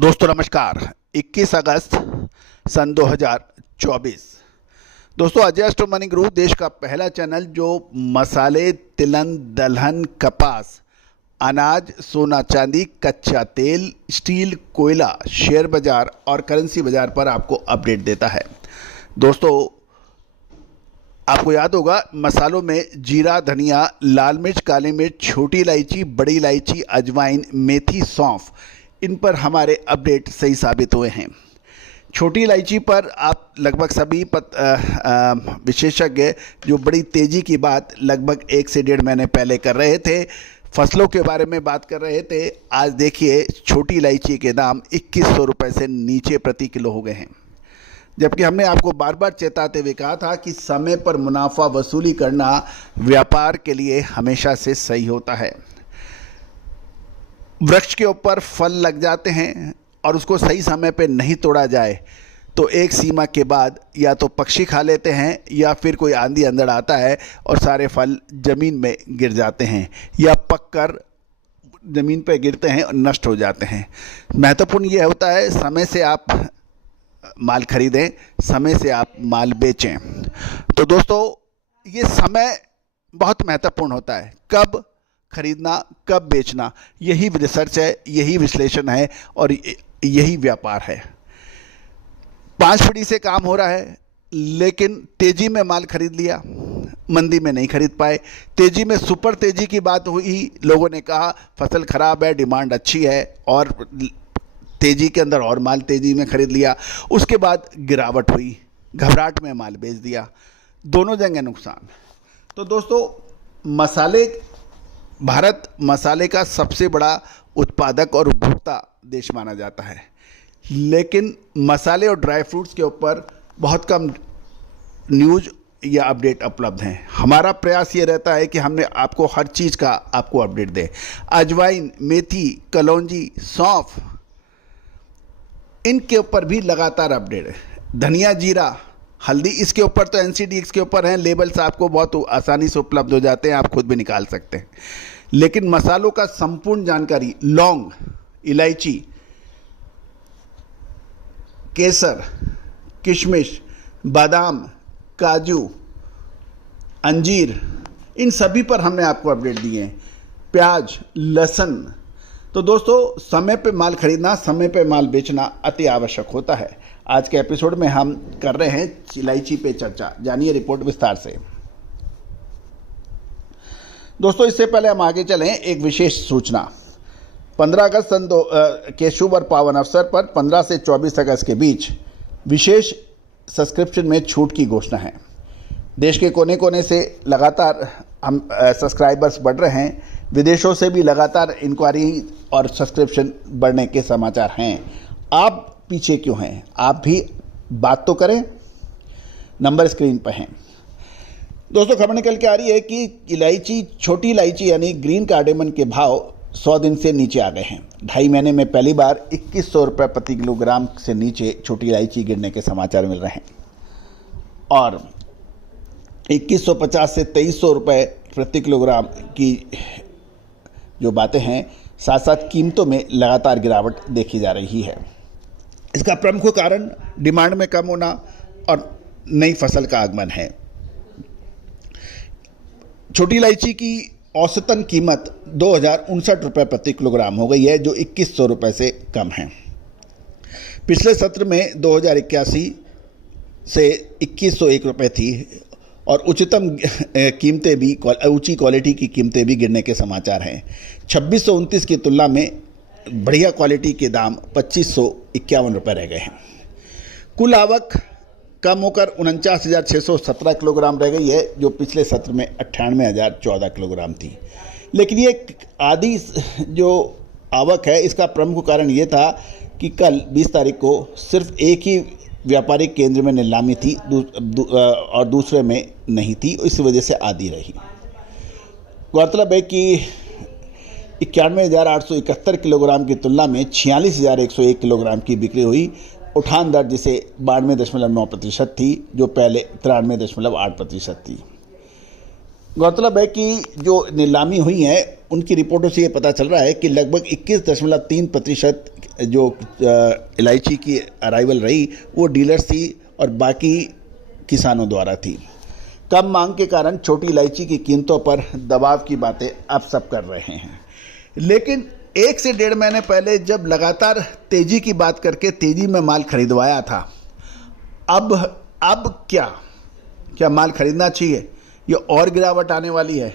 दोस्तों नमस्कार। 21 अगस्त सन 2024। दोस्तों अजय एस्ट्रो मनी गुरु देश का पहला चैनल जो मसाले, तिलहन, दलहन, कपास, अनाज, सोना चांदी, कच्चा तेल, स्टील, कोयला, शेयर बाजार और करेंसी बाजार पर आपको अपडेट देता है। दोस्तों आपको याद होगा मसालों में जीरा, धनिया, लाल मिर्च, काली मिर्च, छोटी इलायची, बड़ी इलायची, अजवाइन, मेथी, सौंफ, इन पर हमारे अपडेट सही साबित हुए हैं। छोटी इलायची पर आप लगभग सभी विशेषज्ञ जो बड़ी तेज़ी की बात लगभग 1 से 1.5 महीने पहले कर रहे थे, फसलों के बारे में बात कर रहे थे। आज देखिए छोटी इलायची के दाम 2100 रुपये से नीचे प्रति किलो हो गए हैं, जबकि हमने आपको बार बार चेताते हुए कहा था कि समय पर मुनाफा वसूली करना व्यापार के लिए हमेशा से सही होता है। वृक्ष के ऊपर फल लग जाते हैं और उसको सही समय पे नहीं तोड़ा जाए तो एक सीमा के बाद या तो पक्षी खा लेते हैं या फिर कोई आंधी अंधड़ आता है और सारे फल ज़मीन में गिर जाते हैं या पककर ज़मीन पे गिरते हैं और नष्ट हो जाते हैं। महत्वपूर्ण ये होता है समय से आप माल खरीदें, समय से आप माल बेचें। तो दोस्तों ये समय बहुत महत्वपूर्ण होता है, कब खरीदना कब बेचना, यही रिसर्च है, यही विश्लेषण है और यही व्यापार है। 5 पीढ़ी से काम हो रहा है, लेकिन तेजी में माल खरीद लिया, मंदी में नहीं खरीद पाए। तेजी में सुपर तेजी की बात हुई, लोगों ने कहा फसल खराब है, डिमांड अच्छी है और तेजी के अंदर और माल तेजी में खरीद लिया। उसके बाद गिरावट हुई, घबराहट में माल बेच दिया, दोनों जगह नुकसान। तो दोस्तों भारत मसाले का सबसे बड़ा उत्पादक और उपभोक्ता देश माना जाता है, लेकिन मसाले और ड्राई फ्रूट्स के ऊपर बहुत कम न्यूज़ या अपडेट उपलब्ध हैं। हमारा प्रयास ये रहता है कि हमने आपको हर चीज़ का आपको अपडेट दें। अजवाइन, मेथी, कलौंजी, सौंफ, इनके ऊपर भी लगातार अपडेट है। धनिया, जीरा, हल्दी, इसके ऊपर तो NCDX के ऊपर हैं, लेबल्स आपको बहुत आसानी से उपलब्ध हो जाते हैं, आप खुद भी निकाल सकते हैं। लेकिन मसालों का संपूर्ण जानकारी, लौंग, इलायची, केसर, किशमिश, बादाम, काजू, अंजीर, इन सभी पर हमने आपको अपडेट दिए हैं। प्याज, लहसुन। तो दोस्तों समय पे माल खरीदना, समय पे माल बेचना अति आवश्यक होता है। आज के एपिसोड में हम कर रहे हैं इलायची पे चर्चा, जानिए रिपोर्ट विस्तार से। दोस्तों इससे पहले हम आगे चलें, एक विशेष सूचना। 15 अगस्त सन के शुभ और पावन अवसर पर 15 से 24 अगस्त के बीच विशेष सब्सक्रिप्शन में छूट की घोषणा है। देश के कोने कोने से लगातार हम सब्सक्राइबर्स बढ़ रहे हैं, विदेशों से भी लगातार इंक्वायरी और सब्सक्रिप्शन बढ़ने के समाचार हैं। आप पीछे क्यों हैं? आप भी बात तो करें। नंबर स्क्रीन पर हैं। दोस्तों खबर निकल के आ रही है कि इलायची, छोटी इलायची यानी ग्रीन कार्डेमन के भाव 100 दिन से नीचे आ गए हैं। 2.5 महीने में पहली बार 2100 रुपये प्रति किलोग्राम से नीचे छोटी इलायची गिरने के समाचार मिल रहे हैं और 2150 से 2300 रुपये प्रति किलोग्राम की जो बातें हैं, साथ साथ कीमतों में लगातार गिरावट देखी जा रही है। इसका प्रमुख कारण डिमांड में कम होना और नई फसल का आगमन है। छोटी इलायची की औसतन कीमत 2059 रुपये प्रति किलोग्राम हो गई है, जो 2100 रुपये से कम है। पिछले सत्र में 2081 से 2101 रुपये थी और उच्चतम कीमतें भी, ऊंची क्वालिटी की कीमतें भी गिरने के समाचार हैं। 2629 की तुलना में बढ़िया क्वालिटी के दाम 2551 रुपये रह गए हैं। कुल आवक कम होकर 49,617 किलोग्राम रह गई है, जो पिछले सत्र में 98,014 किलोग्राम थी। लेकिन ये आधी जो आवक है, इसका प्रमुख कारण ये था कि कल 20 तारीख को सिर्फ एक ही व्यापारिक केंद्र में नीलामी थी और दूसरे में नहीं थी, इस वजह से आधी रही। गौरतलब है कि 91,871 किलोग्राम की तुलना में 46,101 किलोग्राम की बिक्री हुई। उठान दर जिसे 92.9% थी, जो पहले 93.8% थी। गौरतलब है कि जो नीलामी हुई है उनकी रिपोर्टों से ये पता चल रहा है कि लगभग 21.3% जो इलायची की अराइवल रही वो डीलर्स थी और बाकी किसानों द्वारा थी। कम मांग के कारण छोटी इलायची की कीमतों पर दबाव की बातें अब सब कर रहे हैं। लेकिन 1 से 1.5 महीने पहले जब लगातार तेज़ी की बात करके तेज़ी में माल खरीदवाया था, अब क्या माल खरीदना चाहिए? ये और गिरावट आने वाली है?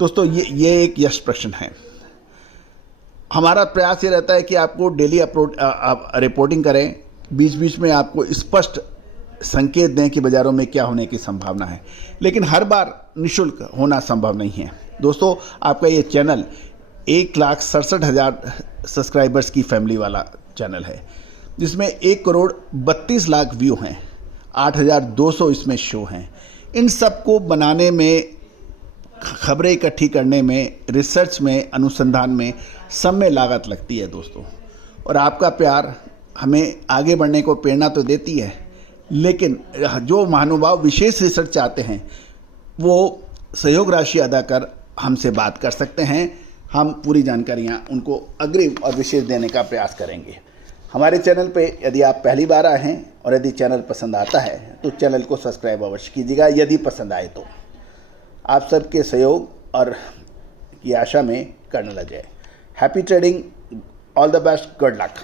दोस्तों ये एक यश प्रश्न है। हमारा प्रयास ये रहता है कि आपको डेली रिपोर्टिंग करें, बीच बीच में आपको स्पष्ट संकेत दें कि बाज़ारों में क्या होने की संभावना है, लेकिन हर बार निःशुल्क होना संभव नहीं है। दोस्तों, आपका ये चैनल 1,67,000 सब्सक्राइबर्स की फैमिली वाला चैनल है, जिसमें 1,32,00,000 व्यू हैं, 8,200 इसमें शो हैं। इन सब को बनाने में, खबरें इकट्ठी करने में, रिसर्च में, अनुसंधान में, सब में लागत लगती है दोस्तों। और आपका प्यार हमें आगे बढ़ने को प्रेरणा तो देती है, लेकिन जो महानुभाव विशेष रिसर्च चाहते हैं वो सहयोग राशि अदा कर हमसे बात कर सकते हैं। हम पूरी जानकारियाँ उनको अग्रिम और विशेष देने का प्रयास करेंगे। हमारे चैनल पे यदि आप पहली बार आए हैं और यदि चैनल पसंद आता है तो चैनल को सब्सक्राइब अवश्य कीजिएगा, यदि पसंद आए तो। आप सबके सहयोग और की आशा में colonel Ajay. Happy trading, all the best, good luck.